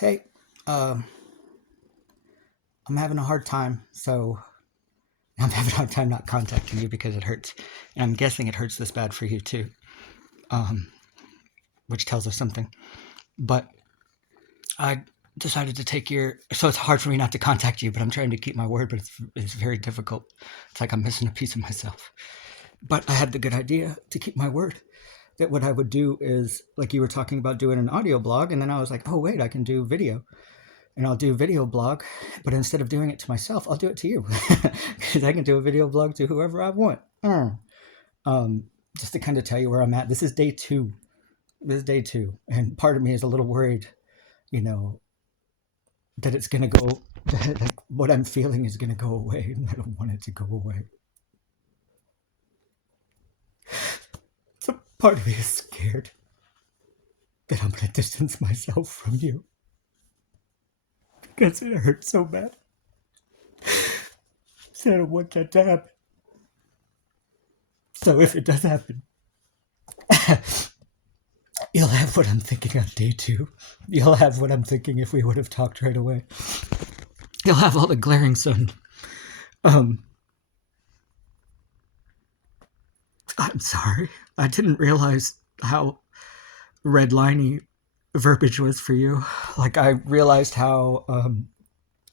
Hey, um, I'm having a hard time, so I'm having a hard time not contacting you because it hurts. And I'm guessing it hurts this bad for you too, um, which tells us something. But I decided to take your. So it's hard for me not to contact you, but I'm trying to keep my word, but it's very difficult. It's like I'm missing a piece of myself. But I had the good idea to keep my word that what I would do is, like you were talking about doing an audio blog, and then I was like, oh, wait, I can do video. And I'll do video blog, but instead of doing it to myself, I'll do it to you because I can do a video blog to whoever I want. Um, just to kind of tell you where I'm at. This is day two. This is day two, and part of me is a little worried, you know, that it's gonna go. That what I'm feeling is gonna go away, and I don't want it to go away. So part of me is scared that I'm gonna distance myself from you because it hurts so bad. So I don't want that to happen. So if it does happen, you'll have what I'm thinking on day two. You'll have what I'm thinking if we would have talked right away. You'll have all the glaring sun. Um, I'm sorry. I didn't realize how redliney verbiage was for you. Like I realized how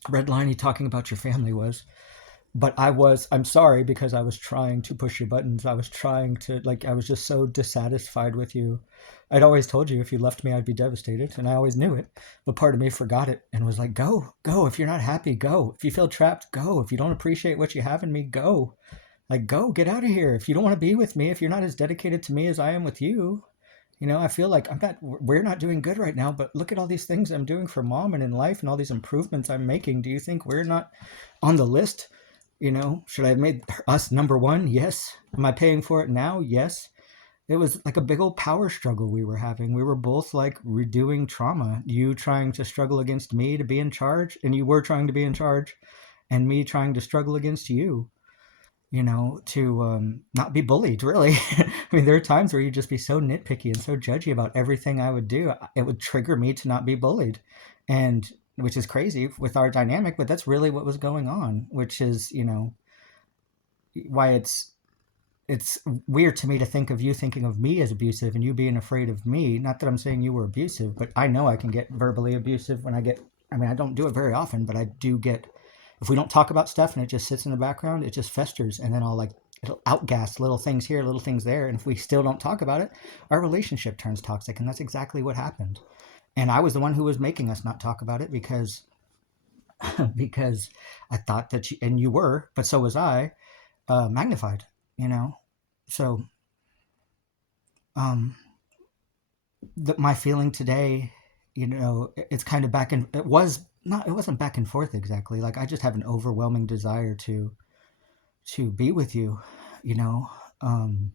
redliney talking about your family was. But I'm sorry because I was trying to push your buttons. I was trying to, like, I was just so dissatisfied with you. I'd always told you if you left me, I'd be devastated. And I always knew it. But part of me forgot it and was like, go, go. If you're not happy, go. If you feel trapped, go. If you don't appreciate what you have in me, go. Like, go, get out of here. If you don't want to be with me, if you're not as dedicated to me as I am with you, I feel like we're not doing good right now, but look at all these things I'm doing for mom and in life and all these improvements I'm making. Do you think we're not on the list? Should I have made us number one? Yes. Am I paying for it now? Yes. It was like a big old power struggle we were having. We were both like redoing trauma. You trying to struggle against me to be in charge, and you were trying to be in charge, and me trying to struggle against you, to not be bullied, really. I mean, there are times where you'd just be so nitpicky and so judgy about everything I would do. It would trigger me to not be bullied. And which is crazy with our dynamic, but that's really what was going on, which is, why it's weird to me to think of you thinking of me as abusive and you being afraid of me. Not that I'm saying you were abusive, but I know I can get verbally abusive when I mean, I don't do it very often, but I do get, if we don't talk about stuff and it just sits in the background, it just festers. And then it'll outgas little things here, little things there. And if we still don't talk about it, our relationship turns toxic. And that's exactly what happened. And I was the one who was making us not talk about it because, because I thought that you, and you were, but so was I, magnified, you know? So, um, my feeling today, it's kind of back and it wasn't back and forth exactly. Like I just have an overwhelming desire to be with you, you know. Um,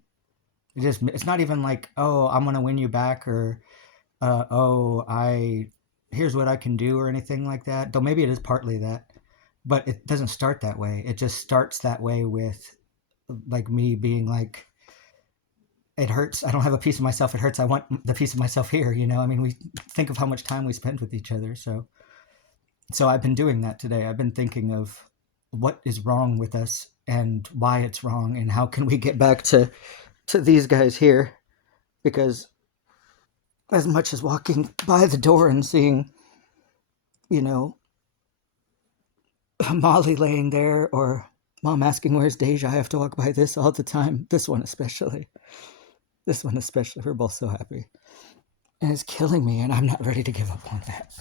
it's not even like, oh, I'm gonna win you back, or oh, I here's what I can do or anything like that. Though maybe it is partly that, but it doesn't start that way. It just starts that way with like me being like, it hurts. I don't have a piece of myself. It hurts. I want the piece of myself here. I mean, we think of how much time we spend with each other. So I've been doing that today. I've been thinking of what is wrong with us and why it's wrong and how can we get back to these guys here, because as much as walking by the door and seeing, you know, Molly laying there or mom asking where's Deja, I have to walk by this all the time. This one especially. This one especially. We're both so happy. And it's killing me, and I'm not ready to give up on that.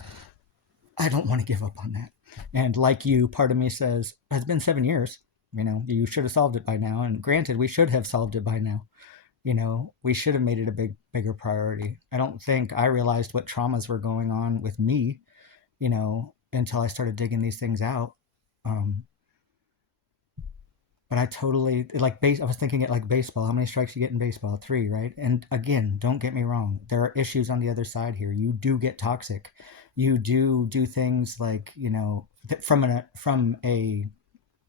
I don't want to give up on that. And like you, part of me says, it's been 7 years. You should have solved it by now. And granted, we should have solved it by now. We should have made it a bigger priority. I don't think I realized what traumas were going on with me, until I started digging these things out. Um, but I totally like base. I was thinking it like baseball. How many strikes you get in baseball? Three, right? And again, don't get me wrong. There are issues on the other side here. You do get toxic. You do things like from a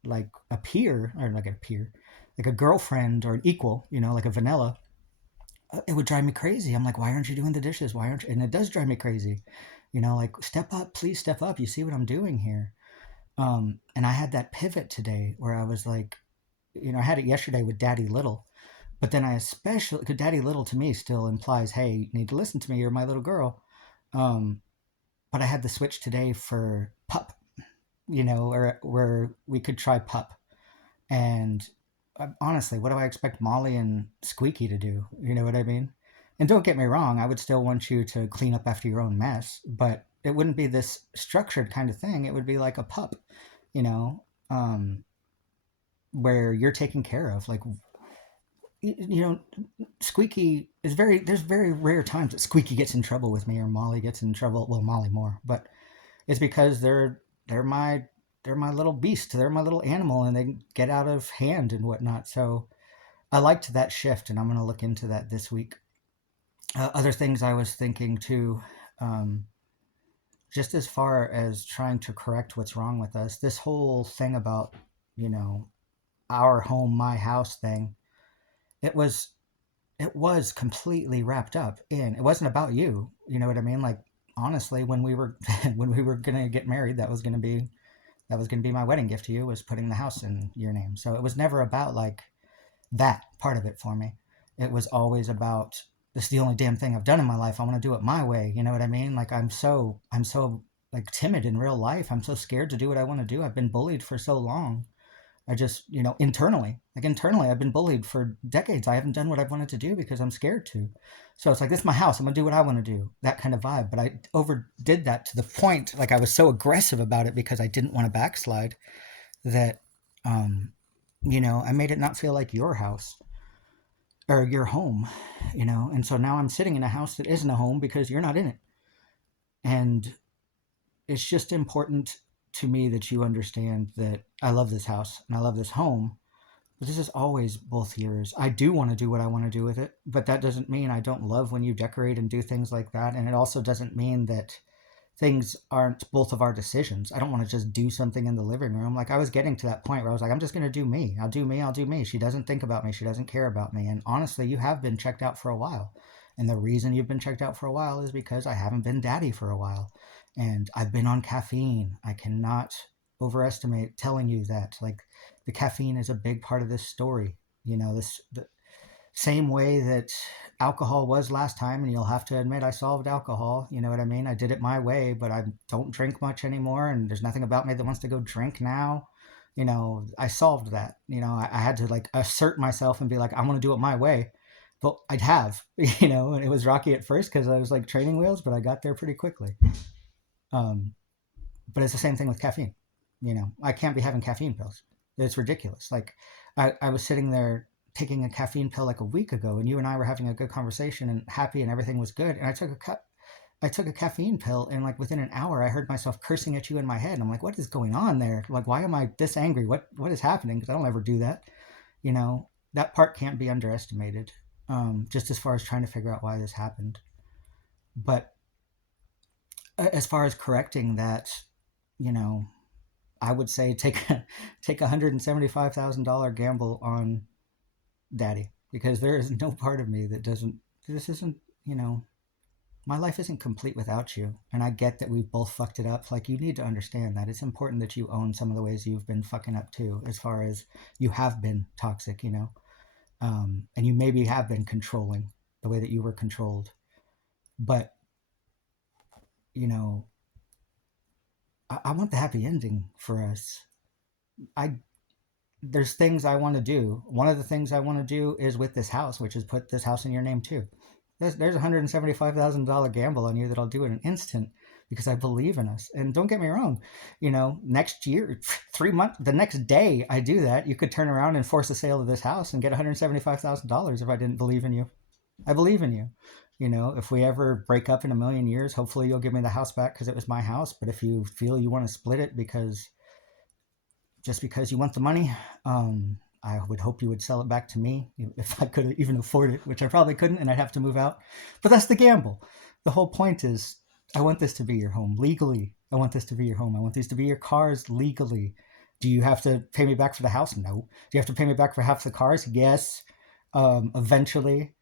like a peer, or like a peer, like a girlfriend or an equal. Like a vanilla. It would drive me crazy. I'm like, why aren't you doing the dishes? Why aren't you? And it does drive me crazy. like, step up, please step up. You see what I'm doing here? And I had that pivot today where I was like, I had it yesterday with Daddy Little, but then I especially, because Daddy Little to me still implies, hey, you need to listen to me, you're my little girl. Um, but I had the switch today for Pup, or where we could try Pup. And honestly, what do I expect Molly and Squeaky to do? You know what I mean? And don't get me wrong, I would still want you to clean up after your own mess, but it wouldn't be this structured kind of thing. It would be like a pup, you know, um, where you're taken care of. Like, you know, Squeaky is there's very rare times that Squeaky gets in trouble with me or Molly gets in trouble. Well, Molly more, but it's because they're my they're my little beast. They're my little animal, and they get out of hand and whatnot. So I liked that shift, and I'm going to look into that this week. Other things I was thinking too, um, just as far as trying to correct what's wrong with us, this whole thing about, you know, our home, my house thing, it was it was completely wrapped up in, it wasn't about you. You know what I mean? Like, honestly, when we were when we were gonna get married, that was gonna be my wedding gift to you, was putting the house in your name. So it was never about like that part of it for me. It was always about, this is the only damn thing I've done in my life. I want to do it my way. You know what I mean? Like, I'm so like timid in real life. I'm so scared to do what I want to do. I've been bullied for so long. I just, internally, I've been bullied for decades. I haven't done what I've wanted to do because I'm scared to. So it's like, this is my house. I'm going to do what I want to do, that kind of vibe. But I overdid that to the point, like, I was so aggressive about it because I didn't want to backslide that, um, I made it not feel like your house or your home, And so now I'm sitting in a house that isn't a home because you're not in it. And it's just important to me that you understand that I love this house and I love this home, but this is always both yours. I do want to do what I want to do with it, but that doesn't mean I don't love when you decorate and do things like that. And it also doesn't mean that things aren't both of our decisions. I don't want to just do something in the living room. Like, I was getting to that point where I was like, I'm just going to do me. I'll do me. I'll do me. She doesn't think about me. She doesn't care about me. And honestly, you have been checked out for a while. And the reason you've been checked out for a while is because I haven't been daddy for a while. And I've been on caffeine. I cannot overestimate telling you that. Like, the caffeine is a big part of this story. The same way that alcohol was last time, and you'll have to admit I solved alcohol. You know what I mean? I did it my way, but I don't drink much anymore, and there's nothing about me that wants to go drink now. I solved that. I had to like assert myself and be like, I want to do it my way. But I'd have, and it was rocky at first because I was like training wheels, but I got there pretty quickly. Um, but it's the same thing with caffeine. I can't be having caffeine pills. It's ridiculous. Like, I was sitting there taking a caffeine pill like a week ago, and you and I were having a good conversation and happy and everything was good. And I took a caffeine pill, and like within an hour I heard myself cursing at you in my head. And I'm like, what is going on there? Like, why am I this angry? What is happening? Because I don't ever do that. You know, that part can't be underestimated. Just as far as trying to figure out why this happened. But as far as correcting that, you know, I would say take $175,000 gamble on daddy, because there is no part of me that doesn't. This isn't, my life isn't complete without you. And I get that we've both fucked it up. Like, you need to understand that it's important that you own some of the ways you've been fucking up too, as far as you have been toxic, and you maybe have been controlling the way that you were controlled. But, you know, I want the happy ending for us. I There's things I want to do. One of the things I want to do is with this house, which is put this house in your name too. There's $175,000 gamble on you that I'll do in an instant because I believe in us. And don't get me wrong, next year, 3 months, the next day I do that, you could turn around and force a sale of this house and get $175,000 if I didn't believe in you. I believe in you. If we ever break up in a million years, hopefully you'll give me the house back because it was my house. But if you feel you want to split it just because you want the money, I would hope you would sell it back to me if I could even afford it, which I probably couldn't, and I'd have to move out. But that's the gamble. The whole point is, I want this to be your home legally. I want this to be your home. I want these to be your cars legally. Do you have to pay me back for the house? No. Do you have to pay me back for half the cars? Yes. Eventually.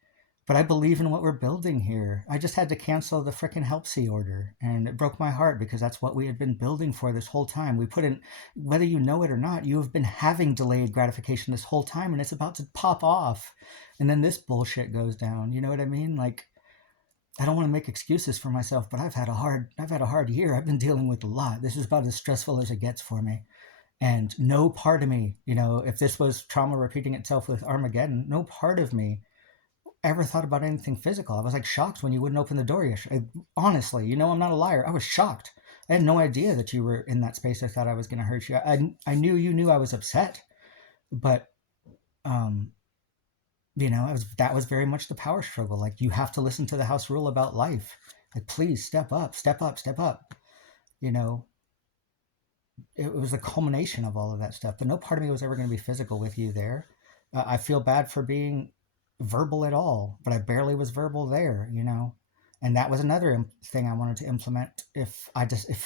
but I believe in what we're building here. I just had to cancel the frickin' Help C order, and it broke my heart because that's what we had been building for this whole time. We put in, whether you know it or not, you have been having delayed gratification this whole time, and it's about to pop off, and then this bullshit goes down. You know what I mean? Like, I don't want to make excuses for myself, but I've had a hard year. I've been dealing with a lot. This is about as stressful as it gets for me. And no part of me, if this was trauma repeating itself with Armageddon, no part of me ever thought about anything physical. I was like shocked when you wouldn't open the door yesterday. Honestly, I'm not a liar. I was shocked. I had no idea that you were in that space. I thought I was going to hurt you. I knew you knew I was upset, but um, that was very much the power struggle. Like, you have to listen to the house rule about life. Like, please step up, step up, step up. You know, it was the culmination of all of that stuff. But no part of me was ever going to be physical with you there. I feel bad for being verbal at all, but I barely was verbal there. And that was another thing I wanted to implement. If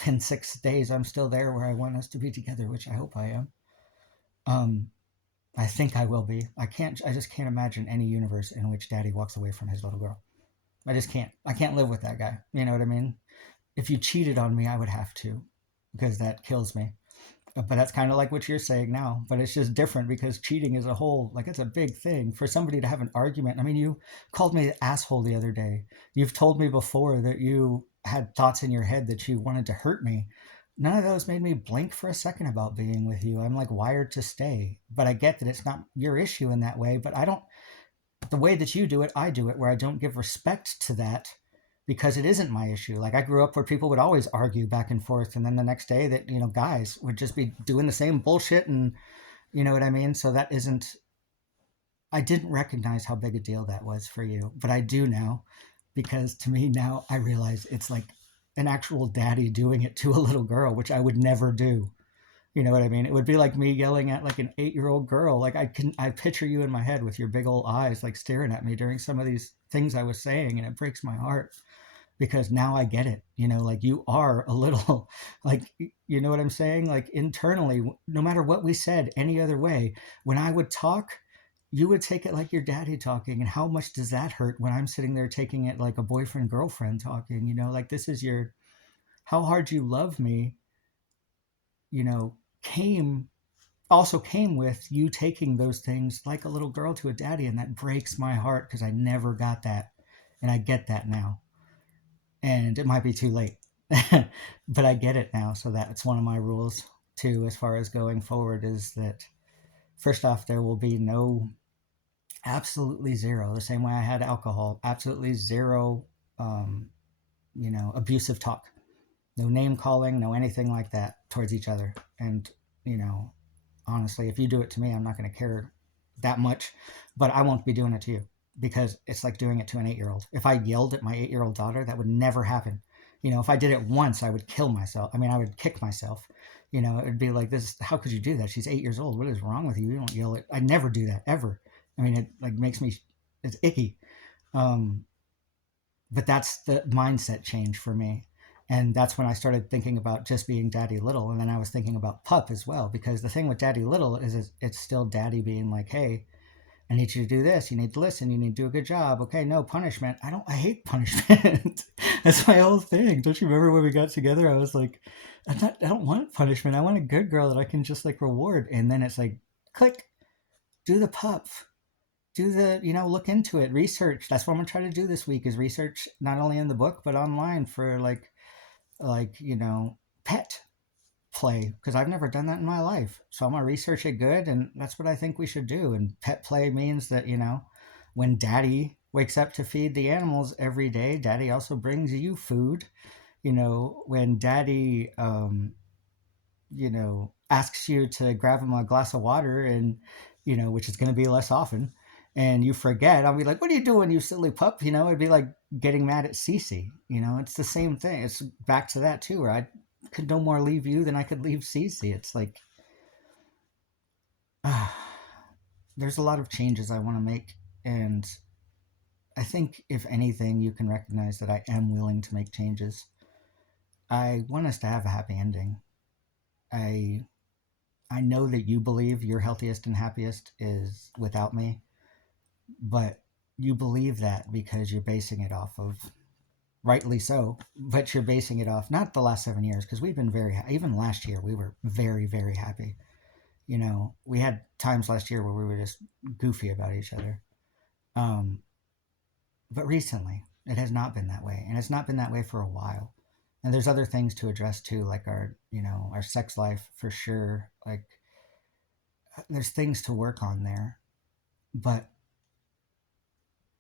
in 6 days I'm still there where I want us to be together, which I hope I am. Um, I think I will be. I just can't imagine any universe in which daddy walks away from his little girl. I just can't. I can't live with that guy. You know what I mean? If you cheated on me, I would have to, because that kills me. But that's kind of like what you're saying now, but it's just different because cheating is a whole, like, it's a big thing for somebody to have an argument. I mean, you called me an asshole the other day. You've told me before that you had thoughts in your head that you wanted to hurt me. None of those made me blink for a second about being with you. I'm like wired to stay, but I get that it's not your issue in that way. But I don't, the way that you do it, I do it, where I don't give respect to that because it isn't my issue. Like, I grew up where people would always argue back and forth, and then the next day that, guys would just be doing the same bullshit, and you know what I mean? So that isn't, I didn't recognize how big a deal that was for you, but I do now, because to me now I realize it's like an actual daddy doing it to a little girl, which I would never do. You know what I mean? It would be like me yelling at like an 8-year-old girl. Like, I picture you in my head with your big old eyes, like staring at me during some of these things I was saying, and it breaks my heart because now I get it. Like, you are a little, like, you know what I'm saying? Like, internally, no matter what we said any other way, when I would talk, you would take it like your daddy talking. And how much does that hurt when I'm sitting there taking it like a boyfriend girlfriend talking? Like, this is how hard you love me, came also came with you taking those things like a little girl to a daddy. And that breaks my heart because I never got that. And I get that now. And it might be too late, but I get it now. So that's one of my rules too, as far as going forward, is that first off, there will be no, absolutely zero, the same way I had alcohol, absolutely zero, um, abusive talk, no name calling, no anything like that towards each other. And, you know, honestly, if you do it to me, I'm not going to care that much, but I won't be doing it to you because it's like doing it to an 8-year-old. If I yelled at my 8-year-old daughter, that would never happen. If I did it once, I would kill myself. I mean, I would kick myself. It would be like, this, how could you do that? She's 8 years old. What is wrong with you? You don't yell at, I never do that ever. I mean, it like makes me, it's icky. Um, but that's the mindset change for me. And that's when I started thinking about just being daddy little. And then I was thinking about pup as well, because the thing with daddy little is it's still daddy being like, hey, I need you to do this. You need to listen. You need to do a good job. Okay, no punishment. I hate punishment. That's my whole thing. Don't you remember when we got together? I was like, I don't want punishment. I want a good girl that I can just like reward. And then it's like, click, do the pup. Do the, look into it, research. That's what I'm gonna try to do this week, is research not only in the book, but online for pet play, because I've never done that in my life. So I'm gonna research it good, and that's what I think we should do. And pet play means that, when daddy wakes up to feed the animals every day, daddy also brings you food. When daddy asks you to grab him a glass of water, and which is going to be less often, and you forget, I'll be like, what are you doing, you silly pup? It'd be like getting mad at Cece. It's the same thing. It's back to that too, where I could no more leave you than I could leave Cece. It's like, there's a lot of changes I want to make. And I think if anything, you can recognize that I am willing to make changes. I want us to have a happy ending. I know that you believe your healthiest and happiest is without me, but you believe that because you're basing it off of, rightly so, but you're basing it off not the last 7 years, because we've been even last year we were very, very happy. We had times last year where we were just goofy about each other. Um, but recently, it has not been that way, and it's not been that way for a while. And there's other things to address too, like our sex life for sure. Like there's things to work on there, but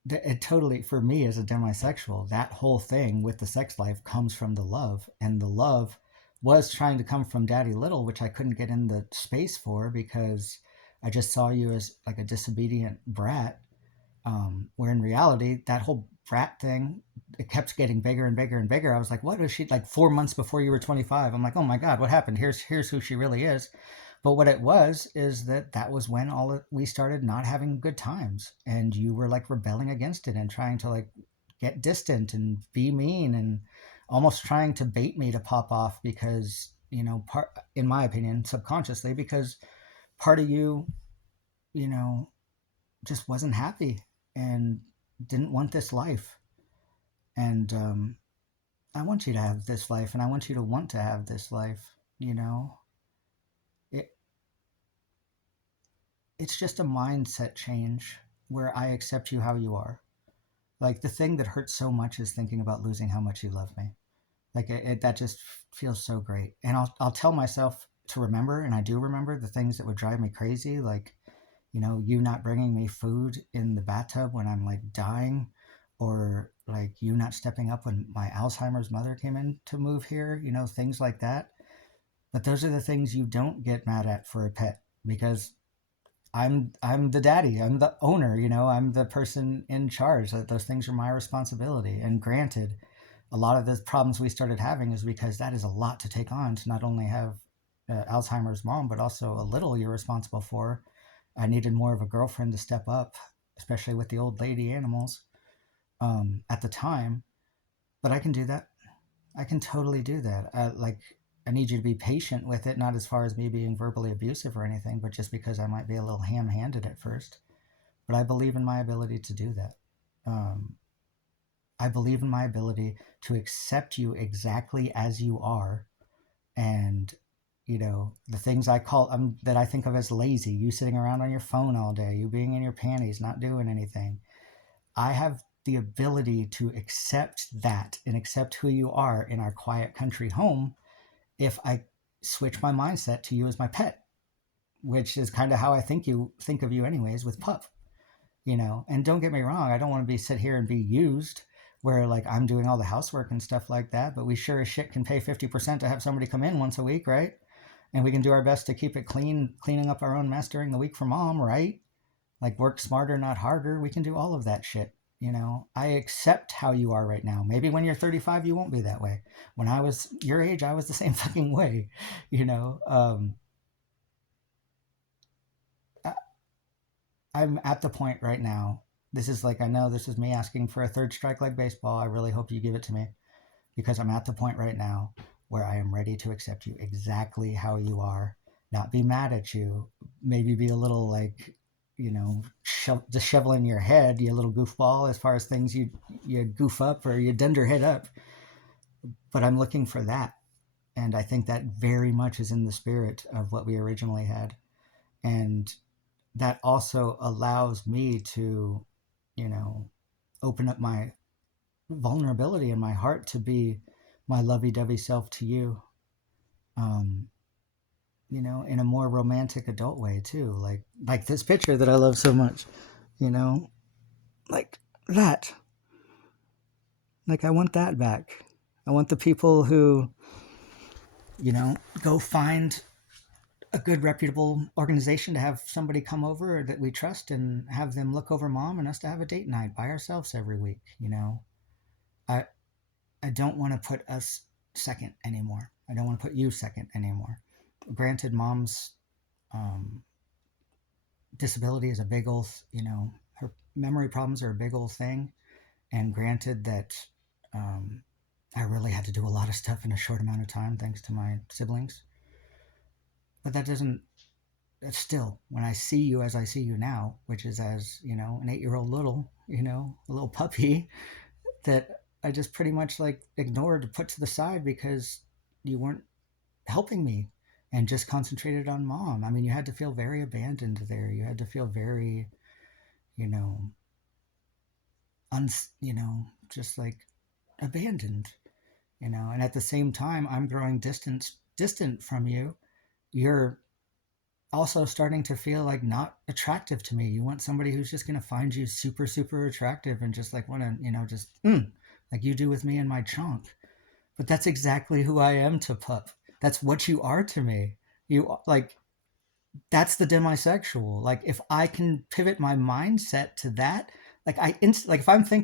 it totally, for me as a demisexual, that whole thing with the sex life comes from the love, and the love was trying to come from Daddy Little, which I couldn't get in the space for because I just saw you as like a disobedient brat. Where in reality, that whole brat thing, it kept getting bigger and bigger and bigger. I was like, what was she like 4 months before you were 25? I'm like, oh my God, what happened? Here's who she really is. But what it was is that was when we started not having good times, and you were like rebelling against it and trying to like get distant and be mean and almost trying to bait me to pop off because part, in my opinion, subconsciously, because part of you, you know, just wasn't happy and didn't want this life. And I want you to have this life, and I want you to want to have this life. You know, it it's just a mindset change where I accept you how you are. Like the thing that hurts so much is thinking about losing how much you love me. Like that just feels so great. And I'll tell myself to remember, and I do remember the things that would drive me crazy, like you not bringing me food in the bathtub when I'm like dying, or like you not stepping up when my Alzheimer's mother came in to move here, things like that. But those are the things you don't get mad at for a pet, because I'm the daddy, I'm the owner, I'm the person in charge. Those things are my responsibility. And granted, a lot of the problems we started having is because that is a lot to take on, to not only have Alzheimer's mom, but also a little you're responsible for. I needed more of a girlfriend to step up, especially with the old lady animals at the time. But I can do that. I can totally do that. I need you to be patient with it, not as far as me being verbally abusive or anything, but just because I might be a little ham handed at first. But I believe in my ability to do that. Um, I believe in my ability to accept you exactly as you are. And, the things that I think of as lazy, you sitting around on your phone all day, you being in your panties, not doing anything. I have the ability to accept that and accept who you are in our quiet country home if I switch my mindset to you as my pet, which is kind of how I think of you anyways with Pup. And don't get me wrong, I don't want to sit here and be used where like I'm doing all the housework and stuff like that, but we sure as shit can pay 50% to have somebody come in once a week, right? And we can do our best to keep it cleaning up our own mess during the week for mom, right? Like work smarter, not harder. We can do all of that shit. I accept how you are right now. Maybe when you're 35, you won't be that way. When I was your age, I was the same fucking way. You know, I, I'm at the point right now. This is like, I know this is me asking for a third strike like baseball. I really hope you give it to me, because I'm at the point right now where I am ready to accept you exactly how you are, not be mad at you, maybe be a little like, disheveling your head, you little goofball, as far as things you goof up or you dunderhead up. But I'm looking for that. And I think that very much is in the spirit of what we originally had. And that also allows me to, you know, open up my vulnerability in my heart to be my lovey-dovey self to you, um, in a more romantic adult way too. Like this picture that I love so much, you know, like that. Like I want that back. I want the people who, go find a good reputable organization to have somebody come over that we trust and have them look over mom, and us to have a date night by ourselves every week. I I don't want to put us second anymore. I don't want to put you second anymore. Granted, mom's um, disability is a big old, her memory problems are a big old thing. And granted that um, I really had to do a lot of stuff in a short amount of time thanks to my siblings. But that doesn't still, when I see you as I see you now, which is as, an 8-year-old a little puppy, that I just pretty much like ignored, put to the side because you weren't helping me and just concentrated on mom. I mean, you had to feel very abandoned there. You had to feel very, you know, just like abandoned, and at the same time, I'm growing distant from you. You're also starting to feel like not attractive to me. You want somebody who's just going to find you super, super attractive and just like want to, just like you do with me and my chunk. But that's exactly who I am to Pup. That's what you are to me. You like that's the demisexual. Like if I can pivot my mindset to that, like like if I'm thinking